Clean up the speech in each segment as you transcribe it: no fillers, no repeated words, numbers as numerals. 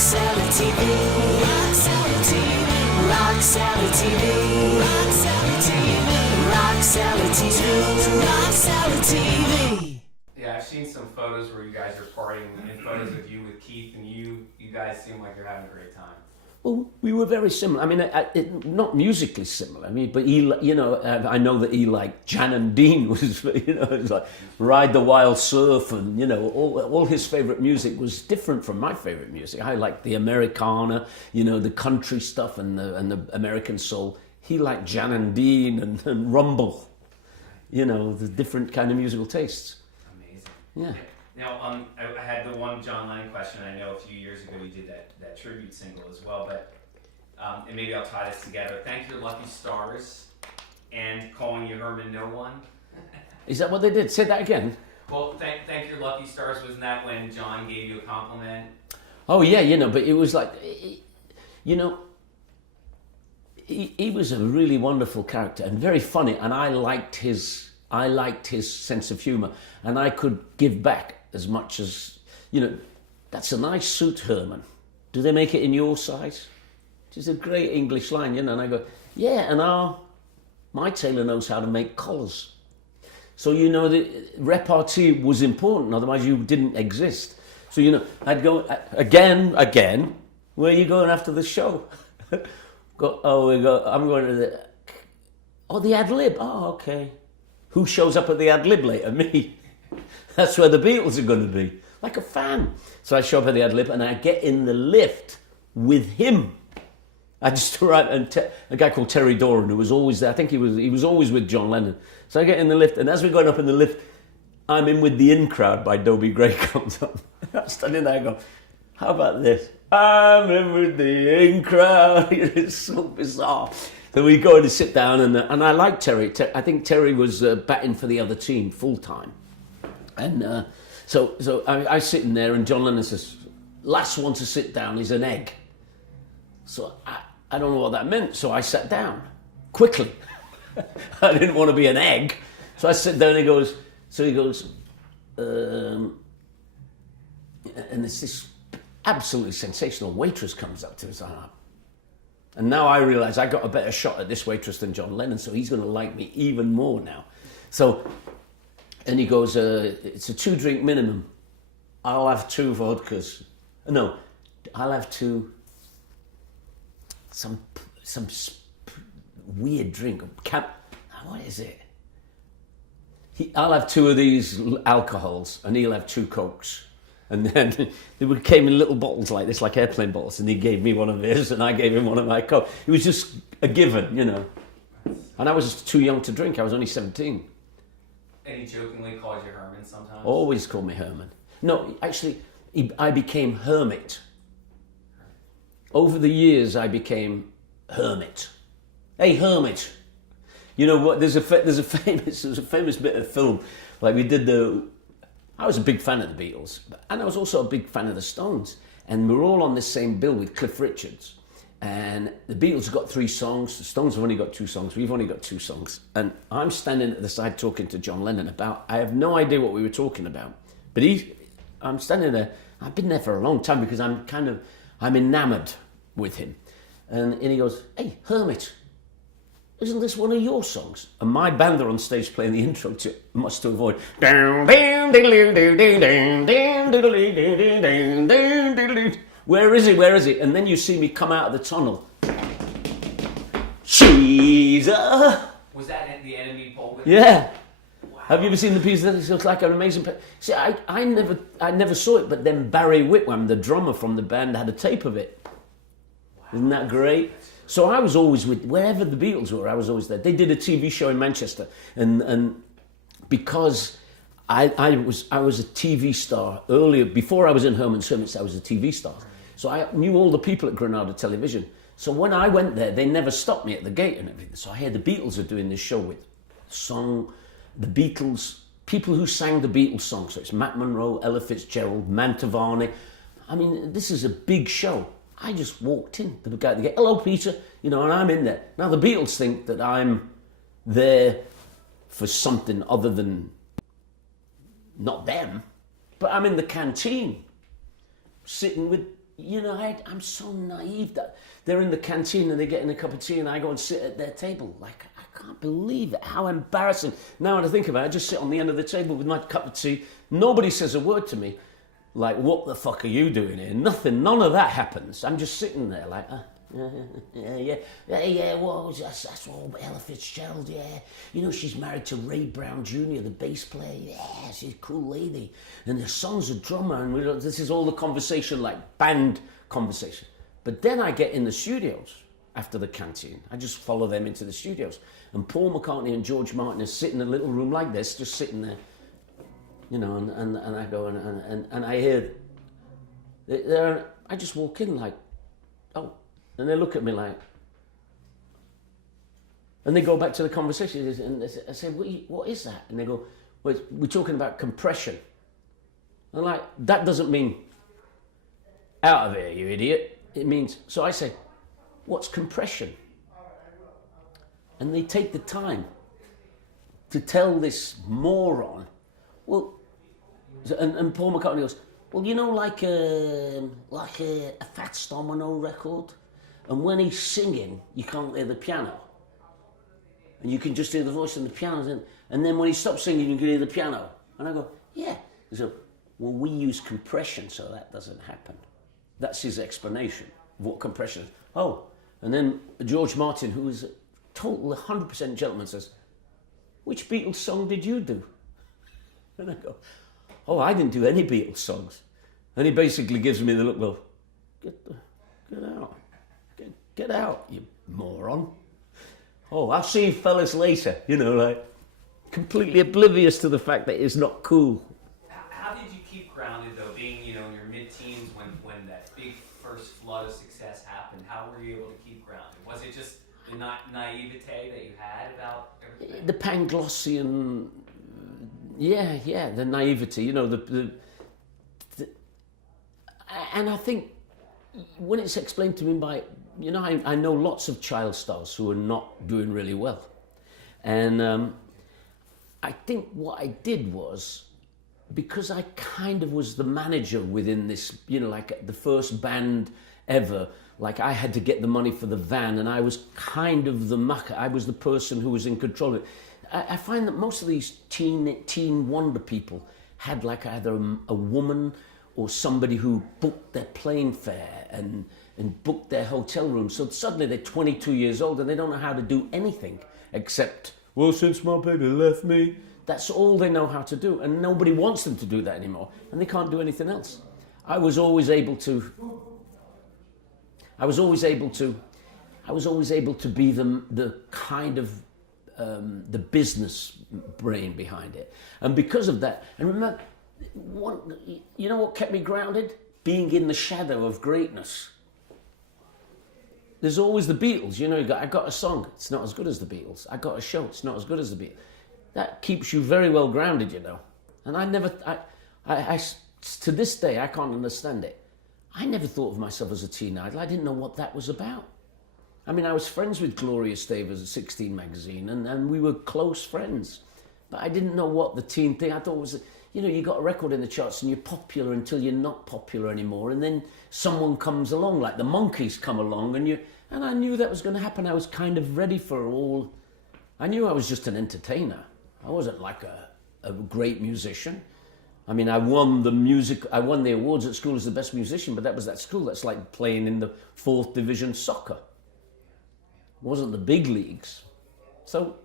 RockCellar TV. RockCellar TV. RockCellar TV. RockCellar TV. RockCellar TV. RockCellar TV. Yeah, I've seen some photos where you guys are partying, and photos of you with Keith, and you guys seem like you're having a great time. Well, we were very similar. I mean, not musically similar. I mean, but he, you know, I know that he liked Jan and Dean was, you know, it was like Ride the Wild Surf, and you know, all his favorite music was different from my favorite music. I liked the Americana, you know, the country stuff and the American soul. He liked Jan and Dean and Rumble, you know, the different kind of musical tastes. Amazing. Yeah. Now, I had the one John Lennon question. I know a few years ago you did that tribute single as well, but and maybe I'll tie this together. Thank Your Lucky Stars and Calling You Herman Noone. Is that what they did? Say that again. Well, thank Your Lucky Stars, wasn't that when John gave you a compliment? Oh yeah, you know, but it was like, you know, he was a really wonderful character and very funny, and I liked his sense of humour, and I could give back as much as, you know, that's a nice suit, Herman. Do they make it in your size? Which is a great English line, you know, and I go, yeah, and my tailor knows how to make collars. So, you know, the repartee was important, otherwise you didn't exist. So, you know, I'd go, again, where are you going after the show? I'm going to the ad lib. Oh, okay. Who shows up at the ad lib later? Me. That's where the Beatles are going to be. Like a fan. So I show up at the ad lib and I get in the lift with him. I just arrived, and a guy called Terry Doran, who was always there. I think he was always with John Lennon. So I get in the lift, and as we're going up in the lift, I'm in with the In Crowd by Dobie Gray comes up. I'm standing there, I go, how about this? I'm in with the In Crowd. It's so bizarre. So we go in to sit down, and I like Terry. I think Terry was batting for the other team full time. And so I sit in there, and John Lennon says, last one to sit down is an egg. So I don't know what that meant, so I sat down quickly. I didn't want to be an egg. So I sit down, and he goes, and it's this absolutely sensational waitress comes up to us. And now I realise I got a better shot at this waitress than John Lennon, so he's going to like me even more now. So, and he goes, it's a 2-drink minimum. I'll have 2 vodkas. No, I'll have 2, some weird drink. What is it? I'll have 2 of these alcohols, and he'll have 2 Cokes. And then they came in little bottles like this, like airplane bottles, and he gave me one of his, and I gave him one of my Coke. It was just a given, you know. And I was too young to drink. I was only 17. And he jokingly called you Herman sometimes? Always called me Herman. No, actually, I became Hermit. Over the years, I became Hermit. Hey, Hermit. You know what? There's a famous bit of film, like we did I was a big fan of the Beatles, and I was also a big fan of the Stones. And we're all on this same bill with Cliff Richards. And the Beatles have got 3 songs, the Stones have only got 2 songs, we've only got 2 songs. And I'm standing at the side talking to John Lennon I have no idea what we were talking about. But I'm standing there, I've been there for a long time because I'm enamoured with him. And he goes, hey, Hermit, isn't this one of your songs? And my band are on stage playing the intro to Must to Avoid. Where is he? Where is he? And then you see me come out of the tunnel. Caesar! Was that in the Enemy poll? Yeah. Wow. Have you ever seen the piece that looks like an amazing... See, I never saw it, but then Barry Whitwam, the drummer from the band, had a tape of it. Wow. Isn't that great? So I was always wherever the Beatles were, I was always there. They did a TV show in Manchester, and because I was a TV star earlier, before I was in Hermits, I was a TV star. So I knew all the people at Granada Television. So when I went there, they never stopped me at the gate and everything. So I hear the Beatles are doing this show with the Beatles, people who sang the Beatles songs. So it's Matt Monro, Ella Fitzgerald, Mantovani. I mean, this is a big show. I just walked in. The guy at the gate, hello, Peter, you know, and I'm in there. Now, the Beatles think that I'm there for something other than not them, but I'm in the canteen, sitting with, you know, I'm so naive that they're in the canteen and they're getting a cup of tea and I go and sit at their table. Like, I can't believe it. How embarrassing. Now when I think about it, I just sit on the end of the table with my cup of tea. Nobody says a word to me. Like, what the fuck are you doing here? Nothing, none of that happens. I'm just sitting there like, well, that's all Ella Fitzgerald, yeah. You know, she's married to Ray Brown Jr., the bass player. Yeah, she's a cool lady. And her son's a drummer, and this is all the conversation, like band conversation. But then I get in the studios after the canteen. I just follow them into the studios. And Paul McCartney and George Martin are sitting in a little room like this, just sitting there. You know, and I go and I hear, I just walk in like, oh, and they look at me like, and they go back to the conversation, and I say, what is that? And they go, well, we're talking about compression. And like, that doesn't mean out of here, you idiot. It means, so I say, what's compression? And they take the time to tell this moron, well, and Paul McCartney goes, well, you know, like a Fats Domino record, and when he's singing, you can't hear the piano, and you can just hear the voice and the piano, and then when he stops singing, you can hear the piano. And I go, yeah. He said, well, we use compression so that doesn't happen. That's his explanation of what compression is. Oh, and then George Martin, who is a total 100% gentleman, says, which Beatles song did you do? And I go, oh, I didn't do any Beatles songs. And he basically gives me the look, well, get out. Get out, you moron. Oh, I'll see you fellas later. You know, like, completely oblivious to the fact that it's not cool. How did you keep grounded, though, being, you know, in your mid-teens when that big first flood of success happened? How were you able to keep grounded? Was it just the naivete that you had about everything? The Panglossian... Yeah, the naivety, you know, the and I think when it's explained to me by, you know, I know lots of child stars who are not doing really well. And I think what I did was, because I kind of was the manager within this, you know, like the first band ever, like I had to get the money for the van, and I was kind of the mucker. I was the person who was in control of it. I find that most of these teen wonder people had like either a woman or somebody who booked their plane fare and booked their hotel room. So suddenly they're 22 years old and they don't know how to do anything except, well, since my baby left me, that's all they know how to do. And nobody wants them to do that anymore. And they can't do anything else. I was always able to be the kind of the business brain behind it. And because of that, and remember, you know what kept me grounded? Being in the shadow of greatness. There's always the Beatles, you know, I got a song, it's not as good as the Beatles. I got a show, it's not as good as the Beatles. That keeps you very well grounded, you know. And I to this day, I can't understand it. I never thought of myself as a teen idol. I didn't know what that was about. I mean, I was friends with Gloria Stevens at 16 magazine, and we were close friends. But I didn't know what the teen thing, I thought it was, you know, you got a record in the charts and you're popular until you're not popular anymore. And then someone comes along, like the Monkees come along, and I knew that was going to happen. I was kind of ready for all. I knew I was just an entertainer. I wasn't like a great musician. I mean, I won the awards at school as the best musician, but that was that school. That's like playing in the 4th division soccer. It wasn't the big leagues. So.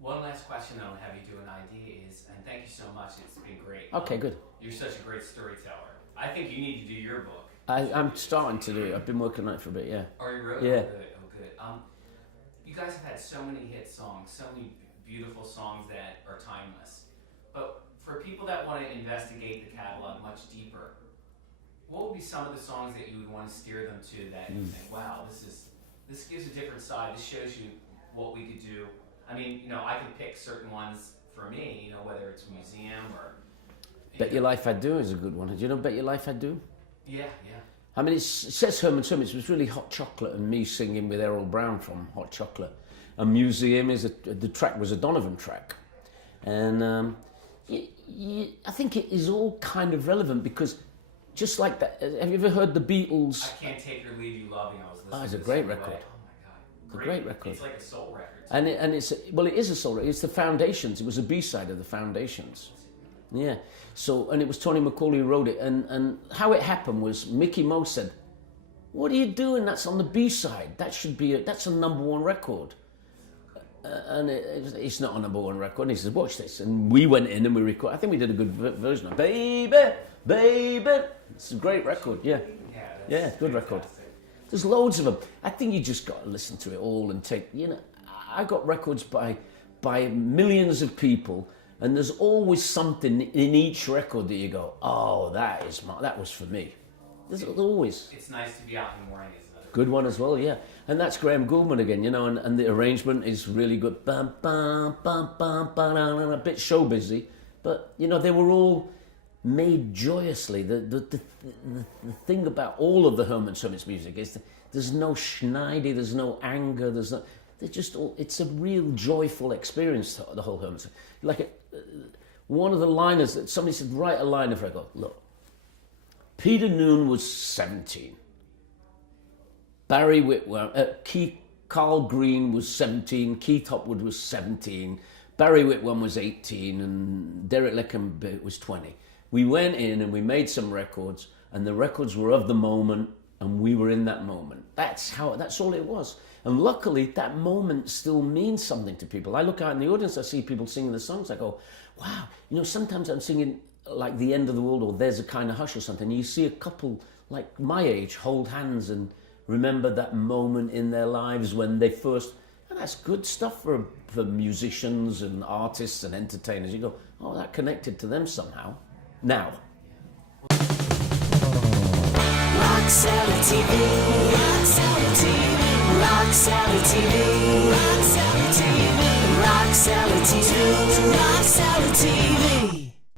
One last question I'll have you do an idea is, and thank you so much, it's been great. Okay, good. You're such a great storyteller. I think you need to do your book. I'm starting to do it. I've been working on it for a bit, yeah. Are you really? Yeah. Oh, good. You guys have had so many hit songs, so many beautiful songs that are timeless. But for people that want to investigate the catalog much deeper, what would be some of the songs that you would want to steer them to that you think, wow, this gives a different side. This shows you what we could do. I mean, you know, I can pick certain ones for me, you know, whether it's museum or... Bet Your Life I Do is a good one. Do you know Bet Your Life I Do? Yeah. I mean, it says Herman, it was really Hot Chocolate and me singing with Errol Brown from Hot Chocolate. A museum the track was a Donovan track. And I think it is all kind of relevant because just like that. Have you ever heard the Beatles? I Can't Take or Leave You Loving. I was listening. Oh, it's a to great this the other record. day. Oh my god, A great record. It's like a soul record. And it's well, it is a soul. It's the Foundations. It was a B-side of the Foundations. Yeah. So, and it was Tony McCauley who wrote it. And how it happened was Mickey Mo said, "What are you doing? That's on the B-side. That should be that's a number one record." And it's not a number one record. And he says, "Watch this." And we went in and we recorded. I think we did a good version of "Baby, Baby." It's a great record. Yeah. Yeah, good record. There's loads of them. I think you just got to listen to it all and take. I got records by millions of people. And there's always something in each record that you go, "Oh, that was for me." There's always. It's nice to be out in the morning. Is another Good one as well, yeah. And that's Graham Gouldman again, and the arrangement is really good. Bum, bum, bum, bum, bum, a bit show busy, but they were all made joyously. The thing about all of the Hermits music is that there's no schneidi, there's no anger, they're just all. It's a real joyful experience. The whole Hermits, like one of the liners that somebody said, write a liner for. I go, look, Peter Noone was 17. Barry Whitworth, Carl Green was 17. Keith Hopwood was 17. Barry Whitworth was 18, and Derek Leckenberg was 20. We went in and we made some records, and the records were of the moment, and we were in that moment. That's all it was. And luckily, that moment still means something to people. I look out in the audience, I see people singing the songs, I go, wow. Sometimes I'm singing like The End of the World or There's a Kind of Hush or something. You see a couple like my age hold hands and remember that moment in their lives when they first. And that's good stuff for musicians and artists and entertainers. You go, oh, that connected to them somehow. Now. RockCellarTV, RockCellarTV, RockCellarTV, RockCellarTV, RockCellarTV, RockCellarTV.